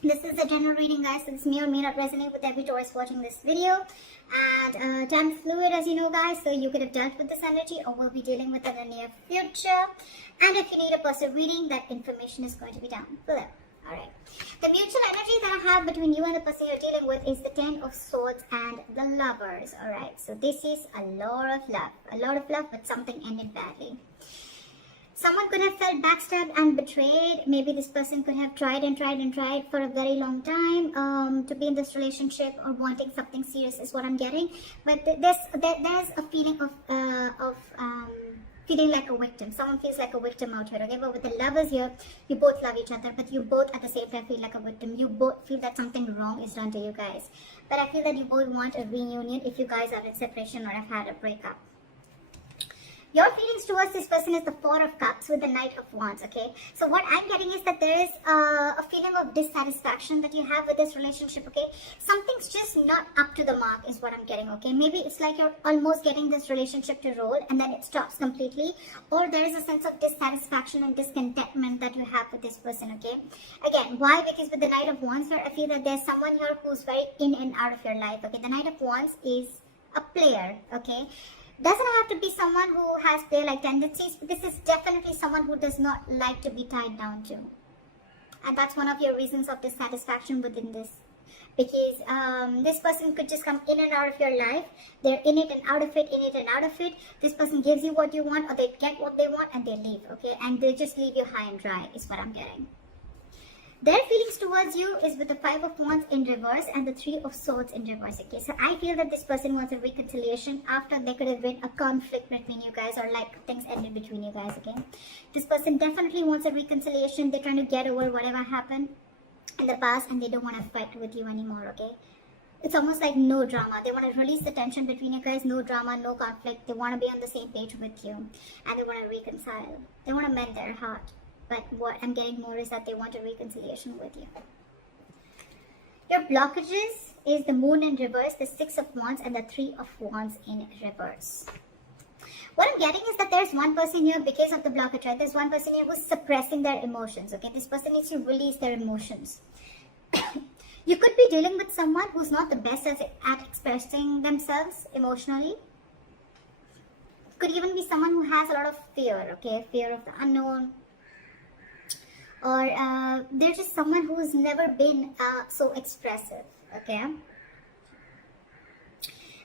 This is a general reading, guys, so this may or may not resonate with every Taurus watching this video. And time is fluid, as you know, guys, so you could have dealt with this energy or will be dealing with it in the near future. And if you need a personal reading, that information is going to be down below. Alright. The mutual energy that I have between you and the person you're dealing with is the Ten of Swords and the Lovers. Alright, so this is a lot of love, but something ended badly. Someone could have felt backstabbed and betrayed. Maybe this person could have tried for a very long time to be in this relationship or wanting something serious is what I'm getting. But there's a feeling of feeling like a victim. Someone feels like a victim out here, okay? But with the lovers here, you both love each other, but you both at the same time feel like a victim. You both feel that something wrong is done to you guys. But I feel that you both want a reunion if you guys are in separation or have had a breakup. Your feelings towards this person is the Four of Cups with the Knight of Wands, okay? So what I'm getting is that there is a feeling of dissatisfaction that you have with this relationship, okay? Something's just not up to the mark is what I'm getting, okay? Maybe it's like you're almost getting this relationship to roll and then it stops completely. Or there is a sense of dissatisfaction and discontentment that you have with this person, okay? Again, why? Because with the Knight of Wands here, I feel that there's someone here who's very in and out of your life, okay? The Knight of Wands is a player, okay? Doesn't have to be someone who has player-like tendencies, but this is definitely someone who does not like to be tied down to. And that's one of your reasons of dissatisfaction within this. Because this person could just come in and out of your life. They're in it and out of it, in it and out of it. This person gives you what you want or they get what they want and they leave, okay? And they just leave you high and dry is what I'm getting. Their feelings towards you is with the Five of Wands in reverse and the Three of Swords in reverse, okay? So I feel that this person wants a reconciliation after there could have been a conflict between you guys or like things ended between you guys, okay? This person definitely wants a reconciliation. They're trying to get over whatever happened in the past and they don't want to fight with you anymore, okay? It's almost like no drama. They want to release the tension between you guys, no drama, no conflict. They want to be on the same page with you and they want to reconcile. They want to mend their heart. But what I'm getting more is that they want a reconciliation with you. Your blockages is the Moon in reverse, the Six of Wands, and the Three of Wands in reverse. What I'm getting is that there's one person here because of the blockage, right? There's one person here who's suppressing their emotions, okay? This person needs to release their emotions. You could be dealing with someone who's not the best at expressing themselves emotionally. Could even be someone who has a lot of fear, okay? Fear of the unknown. Or they're just someone who's never been so expressive, okay?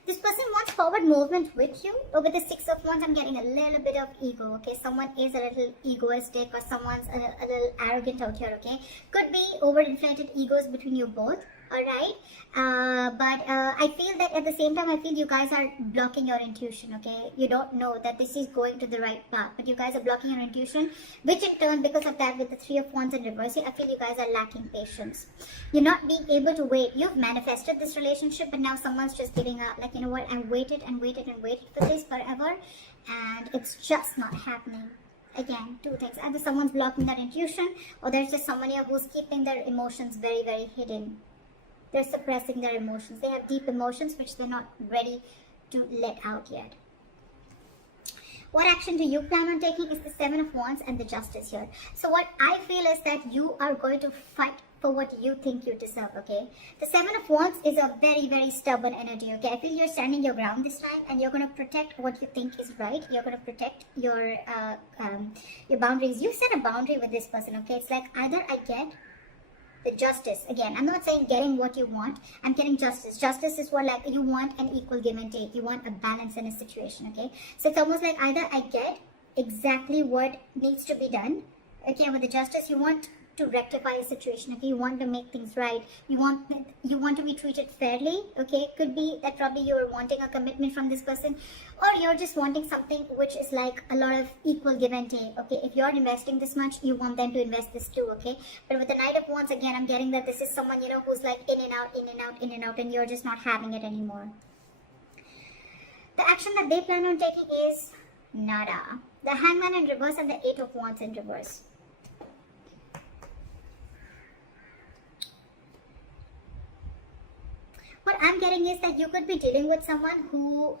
This person wants forward movement with you, but with the Six of Wands, I'm getting a little bit of ego, okay? Someone is a little egoistic or someone's a little arrogant out here, okay? Could be overinflated egos between you both, alright? But I feel that at the same time, I feel you guys are blocking your intuition, okay? You don't know that this is going to the right path, but you guys are blocking your intuition, which in turn, because of that, with the Three of Wands in reverse, I feel you guys are lacking patience. You're not being able to wait. You've manifested this relationship, but now someone's just giving up. Like, you know what? I waited and waited and waited for this forever, and it's just not happening. Again, two things. Either someone's blocking that intuition, or there's just someone here who's keeping their emotions very, very hidden. They're suppressing their emotions. They have deep emotions which they're not ready to let out yet. What action do you plan on taking is the Seven of Wands and the Justice here. So what I feel is that you are going to fight for what you think you deserve, okay? The Seven of Wands is a very, very stubborn energy, okay? I feel you're standing your ground this time and you're going to protect what you think is right. You're going to protect your boundaries. You set a boundary with this person, okay? It's like either I get the justice. Again, I'm not saying getting what you want. I'm getting justice. Justice is what, like, you want an equal give and take. You want a balance in a situation, okay? So it's almost like either I get exactly what needs to be done, okay? With the justice, you want to rectify a situation, okay? You want to make things right. You want to be treated fairly, okay? Could be that probably you're wanting a commitment from this person, or you're just wanting something which is like a lot of equal give and take, okay? If you're investing this much, you want them to invest this too, okay? But with the Knight of Wands, again, I'm getting that this is someone, you know, who's like in and out, in and out, in and out, and you're just not having it anymore. The action that they plan on taking is nada. The Hangman in reverse and the Eight of Wands in reverse. What I'm getting is that you could be dealing with someone who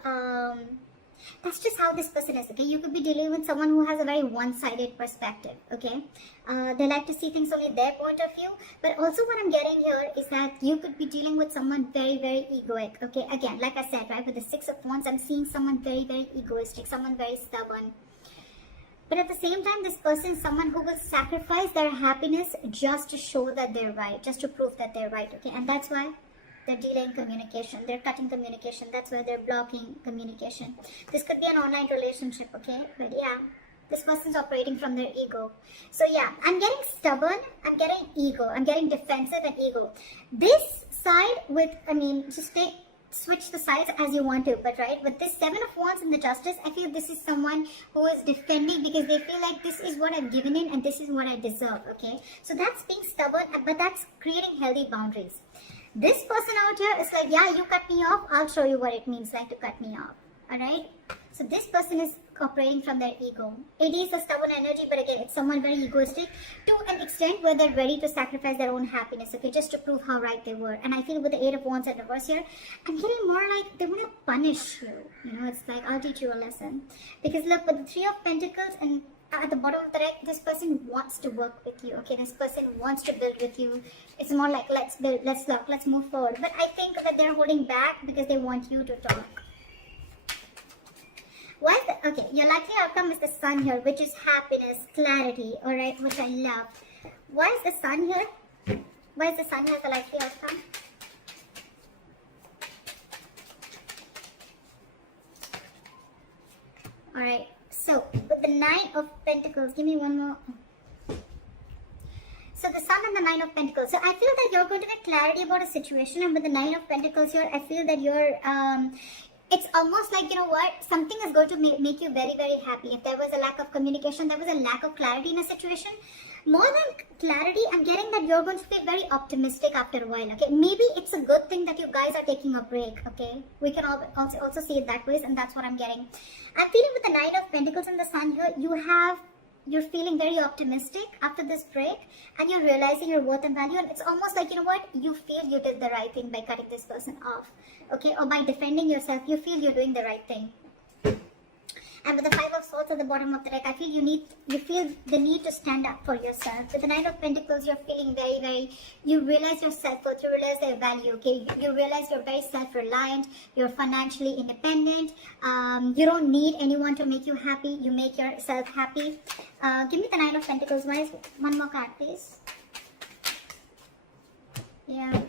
That's just how this person is, okay? You could be dealing with someone who has a very one-sided perspective, okay? They like to see things only their point of view. But also what I'm getting here is that you could be dealing with someone very, very egoic, okay? Again, like I said, right, with the Six of Wands, I'm seeing someone very, very egoistic, someone very stubborn. But at the same time, this person is someone who will sacrifice their happiness just to show that they're right, just to prove that they're right, okay? And that's why they're delaying communication, they're cutting communication, that's why they're blocking communication. This could be an online relationship, okay? But yeah, this person's operating from their ego. So yeah, I'm getting stubborn, I'm getting ego, I'm getting defensive and ego. This side with, just switch the sides as you want to, but right, with this Seven of Wands and the Justice, I feel this is someone who is defending because they feel like this is what I've given in and this is what I deserve, okay? So that's being stubborn, but that's creating healthy boundaries. This person out here is like, yeah, you cut me off, I'll show you what it means like to cut me off, alright? So this person is operating from their ego. It is a stubborn energy, but again, it's someone very egoistic to an extent where they're ready to sacrifice their own happiness, okay, just to prove how right they were. And I feel with the Eight of Wands and reverse here, I'm getting more like they want to punish you. You know, it's like, I'll teach you a lesson. Because look, with the Three of Pentacles and at the bottom of the deck, this person wants to work with you, okay? This person wants to build with you. It's more like, let's build, let's talk, let's move forward. But I think that they're holding back because they want you to talk. Why is the, okay, your likely outcome is the Sun here, which is happiness, clarity, alright, which I love. Why is the Sun here? Why is the Sun here the likely outcome? Alright, so with the Nine of Pentacles, give me one more. So the Sun and the Nine of Pentacles. So I feel that you're going to get clarity about a situation, and with the Nine of Pentacles here, I feel that you're, it's almost like, you know what, something is going to make you very, very happy. If there was a lack of communication, there was a lack of clarity in a situation. More than clarity, I'm getting that you're going to be very optimistic after a while, okay? Maybe it's a good thing that you guys are taking a break, okay? We can also see it that way, and that's what I'm getting. I'm feeling with the Nine of Pentacles and the Sun here, you're feeling very optimistic after this break, and you're realizing your worth and value, and it's almost like, you know what, you feel you did the right thing by cutting this person off, okay? Or by defending yourself, you feel you're doing the right thing. And with the Five of Swords at the bottom of the deck, I feel you feel the need to stand up for yourself. With the Nine of Pentacles, you're feeling very, very, you realize your self-worth, you realize their value, okay? You realize you're very self-reliant, you're financially independent, you don't need anyone to make you happy, you make yourself happy. Give me the Nine of Pentacles, one more card, please. Yeah.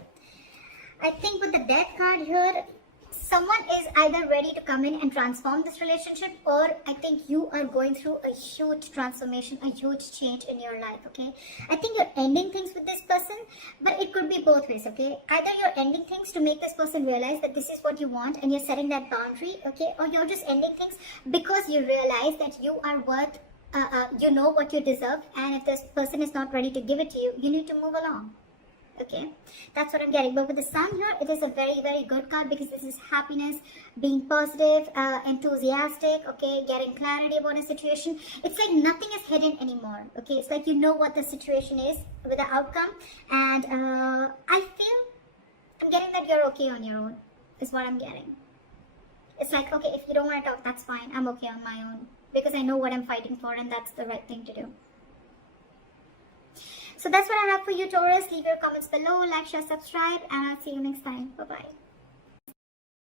I think with the Death card here, someone is either ready to come in and transform this relationship, or I think you are going through a huge transformation, a huge change in your life, okay? I think you're ending things with this person, but it could be both ways, okay? Either you're ending things to make this person realize that this is what you want and you're setting that boundary, okay? Or you're just ending things because you realize that you are worth, you know what you deserve, and if this person is not ready to give it to you, you need to move along. Okay, that's what I'm getting. But with the Sun here, it is a very, very good card because this is happiness, being positive, enthusiastic, okay, getting clarity about a situation. It's like nothing is hidden anymore, okay? It's like you know what the situation is with the outcome, and I feel I'm getting that you're okay on your own, is what I'm getting. It's like, okay, if you don't want to talk, that's fine. I'm okay on my own because I know what I'm fighting for, and that's the right thing to do. So that's what I have for you, Taurus. Leave your comments below, like, share, subscribe, and I'll see you next time. Bye-bye.